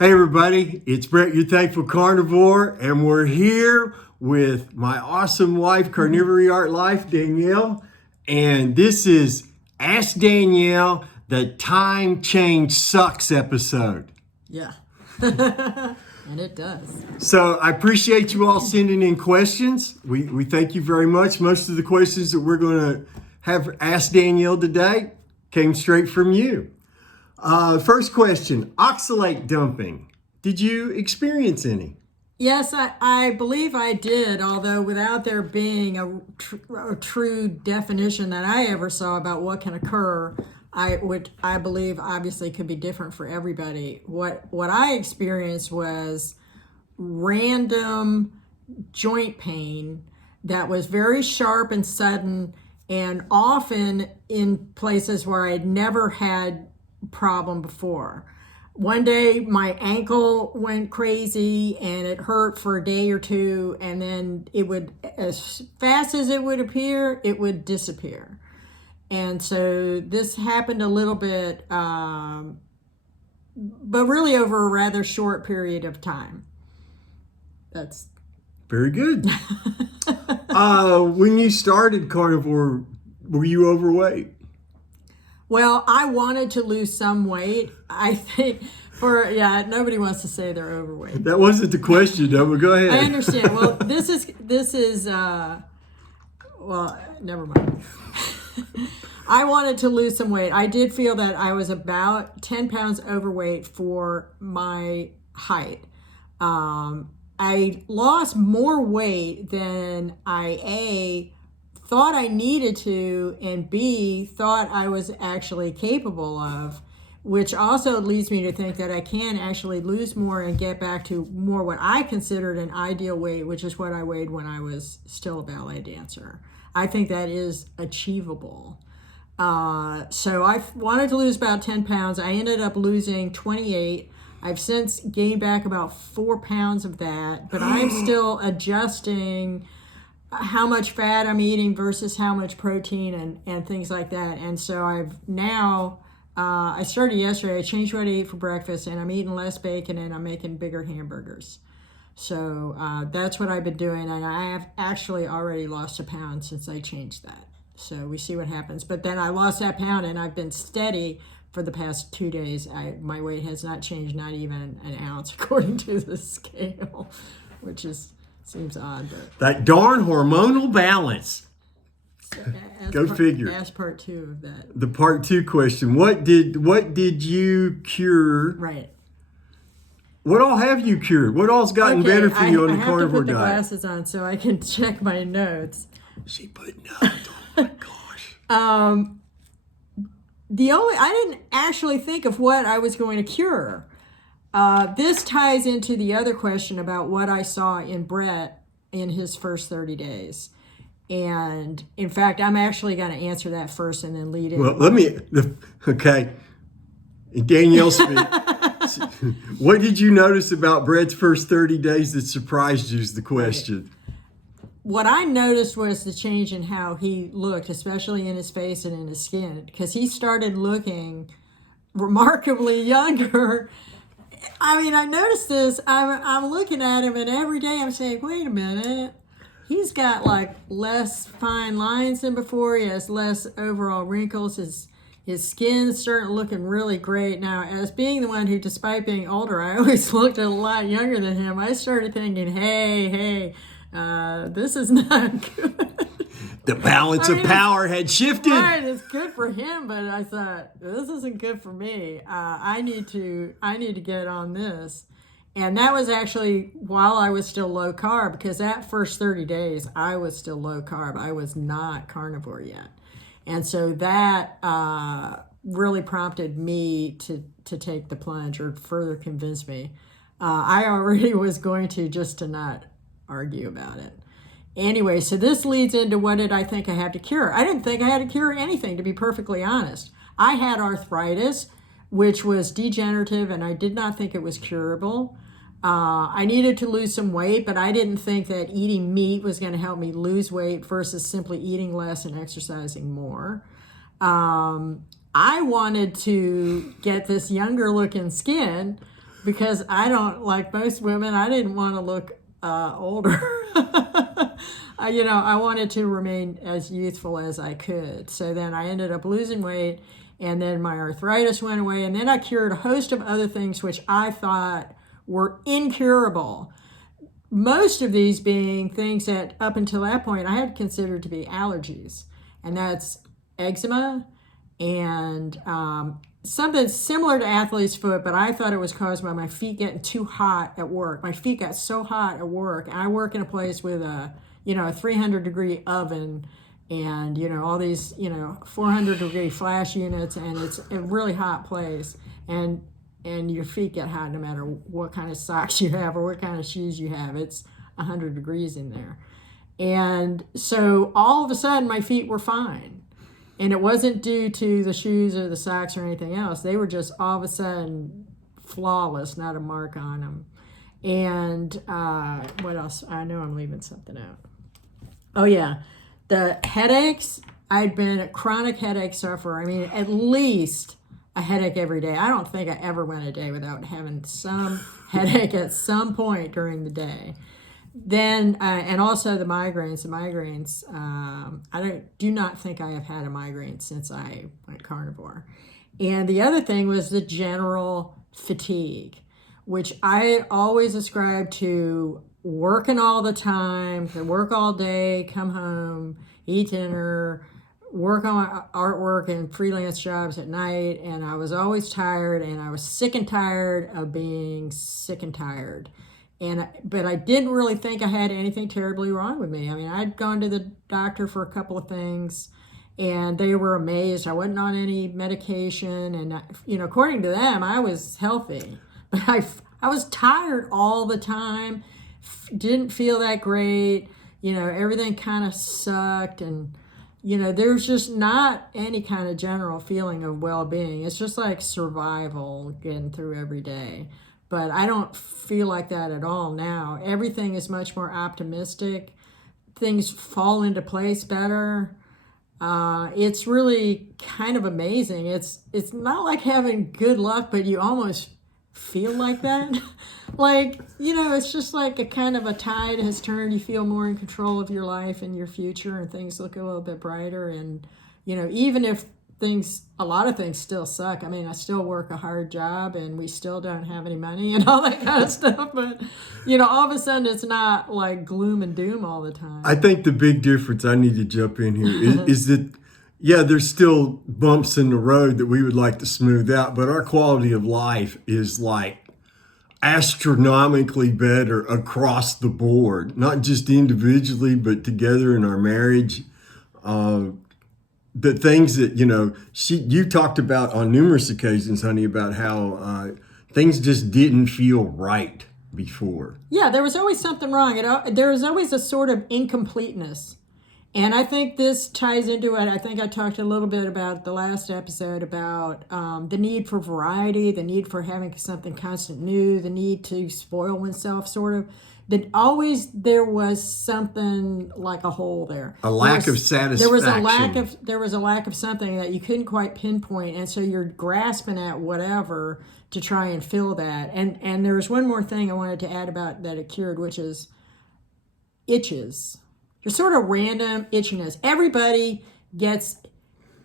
Hey everybody, it's Brett, your thankful carnivore, and we're here with my awesome wife, Carnivore Diet Life, Danielle, and this is Ask Danielle, the Time Change Sucks episode. Yeah, and it does. So I appreciate you all sending in questions. We thank you very much. Most of the questions that we're going to have asked Danielle today came straight from you. First question, oxalate dumping. Did you experience any? Yes, I believe I did, although without there being a true definition that I ever saw about what can occur, I believe obviously could be different for everybody. What I experienced was random joint pain that was very sharp and sudden, and often in places where I'd never had problem before. One day my ankle went crazy and it hurt for a day or two, and then it would, as fast as it would appear, it would disappear. And so this happened a little bit, but really over a rather short period of time. That's very good. When you started carnivore, were you overweight? Well, I wanted to lose some weight. I think nobody wants to say they're overweight. That wasn't the question, though, but go ahead. I understand. Well, this is never mind. I wanted to lose some weight. I did feel that I was about 10 pounds overweight for my height. I lost more weight than I thought I needed to, and B, thought I was actually capable of, which also leads me to think that I can actually lose more and get back to more what I considered an ideal weight, which is what I weighed when I was still a ballet dancer. I think that is achievable. So I wanted to lose about 10 pounds. I ended up losing 28. I've since gained back about 4 pounds of that, but I'm still adjusting how much fat I'm eating versus how much protein and things like that. And so I've now, I started yesterday, I changed what I eat for breakfast, and I'm eating less bacon and I'm making bigger hamburgers. So that's what I've been doing, and I have actually already lost a pound since I changed that. So we see what happens. But then I lost that pound and I've been steady for the past 2 days. My weight has not changed, not even an ounce according to the scale, which seems odd. But that darn hormonal balance. So Go figure. Ask part 2 of that. The part 2 question. What did you cure? Right. What all have you cured? What all's gotten better for you on the carnivore diet? I have to put the glasses on so I can check my notes. She put notes. Oh my gosh. I didn't actually think of what I was going to cure. This ties into the other question about what I saw in Brett in his first 30 days. And in fact, I'm actually going to answer that first and then lead it. Well, okay. Danielle, speak. What did you notice about Brett's first 30 days that surprised you is the question. What I noticed was the change in how he looked, especially in his face and in his skin, because he started looking remarkably younger. I mean, I noticed this. I'm looking at him, and every day I'm saying, wait a minute. He's got like less fine lines than before. He has less overall wrinkles. His skin's starting looking really great. Now, as being the one who, despite being older, I always looked a lot younger than him, I started thinking, hey, this is not good. The balance of power had shifted. Right, it's good for him, but I thought, this isn't good for me. I need to get on this. And that was actually while I was still low carb, because that first 30 days, I was still low carb. I was not carnivore yet. And so that really prompted me to take the plunge, or further convince me. I already was going to not argue about it. Anyway, so this leads into what did I think I had to cure? I didn't think I had to cure anything, to be perfectly honest. I had arthritis, which was degenerative, and I did not think it was curable. I needed to lose some weight, but I didn't think that eating meat was going to help me lose weight versus simply eating less and exercising more. I wanted to get this younger looking skin, because I don't, like most women, I didn't want to look older. I wanted to remain as youthful as I could. So then I ended up losing weight, and then my arthritis went away, and then I cured a host of other things which I thought were incurable. Most of these being things that up until that point I had considered to be allergies, and that's eczema and something similar to athlete's foot, but I thought it was caused by my feet getting too hot at work. My feet got so hot at work, and I work in a place with a 300-degree oven and all these 400-degree flash units, and it's a really hot place, and your feet get hot no matter what kind of socks you have or what kind of shoes you have. It's 100 degrees in there. And so all of a sudden my feet were fine. And it wasn't due to the shoes or the socks or anything else. They were just all of a sudden flawless, not a mark on them. And what else? I know I'm leaving something out. Oh, yeah. The headaches. I'd been a chronic headache sufferer. I mean, at least a headache every day. I don't think I ever went a day without having some headache at some point during the day. Then, and also the migraines. I do not think I have had a migraine since I went carnivore. And the other thing was the general fatigue, which I always ascribed to working all the time, to work all day, come home, eat dinner, work on artwork and freelance jobs at night, and I was always tired, and I was sick and tired of being sick and tired. But I didn't really think I had anything terribly wrong with me. I mean, I'd gone to the doctor for a couple of things, and they were amazed. I wasn't on any medication, and according to them, I was healthy. But I was tired all the time, didn't feel that great. Everything kind of sucked, and there's just not any kind of general feeling of well-being. It's just like survival, getting through every day. But I don't feel like that at all now. Everything is much more optimistic. Things fall into place better. It's really kind of amazing. It's not like having good luck, but you almost feel like that. It's just like a kind of a tide has turned. You feel more in control of your life and your future, and things look a little bit brighter. And, even if a lot of things still suck. I mean, I still work a hard job, and we still don't have any money and all that kind of stuff. But, all of a sudden it's not like gloom and doom all the time. I think the big difference, I need to jump in here, is that, yeah, there's still bumps in the road that we would like to smooth out, but our quality of life is like astronomically better across the board, not just individually, but together in our marriage. The things that, you talked about on numerous occasions, honey, about how things just didn't feel right before. Yeah, there was always something wrong. There was always a sort of incompleteness. And I think this ties into it. I think I talked a little bit about the last episode about the need for variety, the need for having something constant new, the need to spoil oneself, sort of. That always there was something like a hole there. A lack of satisfaction. There was a lack of something that you couldn't quite pinpoint, and so you're grasping at whatever to try and fill that. And there's one more thing I wanted to add about that it cured, which is itches. Just sort of random itchiness. Everybody gets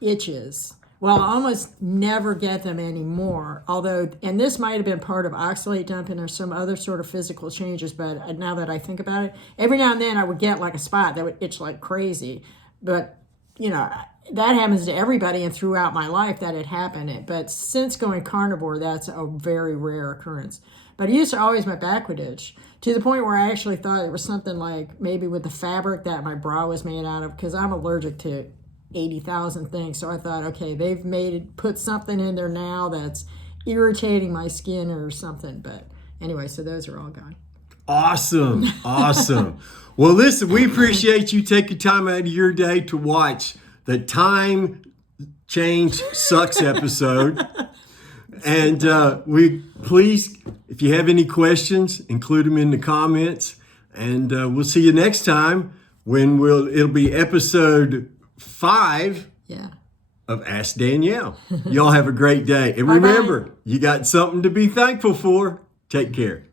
itches. Well, I almost never get them anymore. Although, and this might have been part of oxalate dumping or some other sort of physical changes, but now that I think about it, every now and then I would get like a spot that would itch like crazy. But, that happens to everybody, and throughout my life that had happened. But since going carnivore, that's a very rare occurrence. But I used to always, my back would itch, to the point where I actually thought it was something like maybe with the fabric that my bra was made out of, because I'm allergic to 80,000 things. So I thought, okay, they've put something in there now that's irritating my skin or something. But anyway, so those are all gone. Awesome. Well, listen, we appreciate you taking time out of your day to watch the Time Change Sucks episode. And please, if you have any questions, include them in the comments. And we'll see you next time when it'll be episode 5 of Ask Danielle. Y'all have a great day. And remember, you got something to be thankful for. Take care.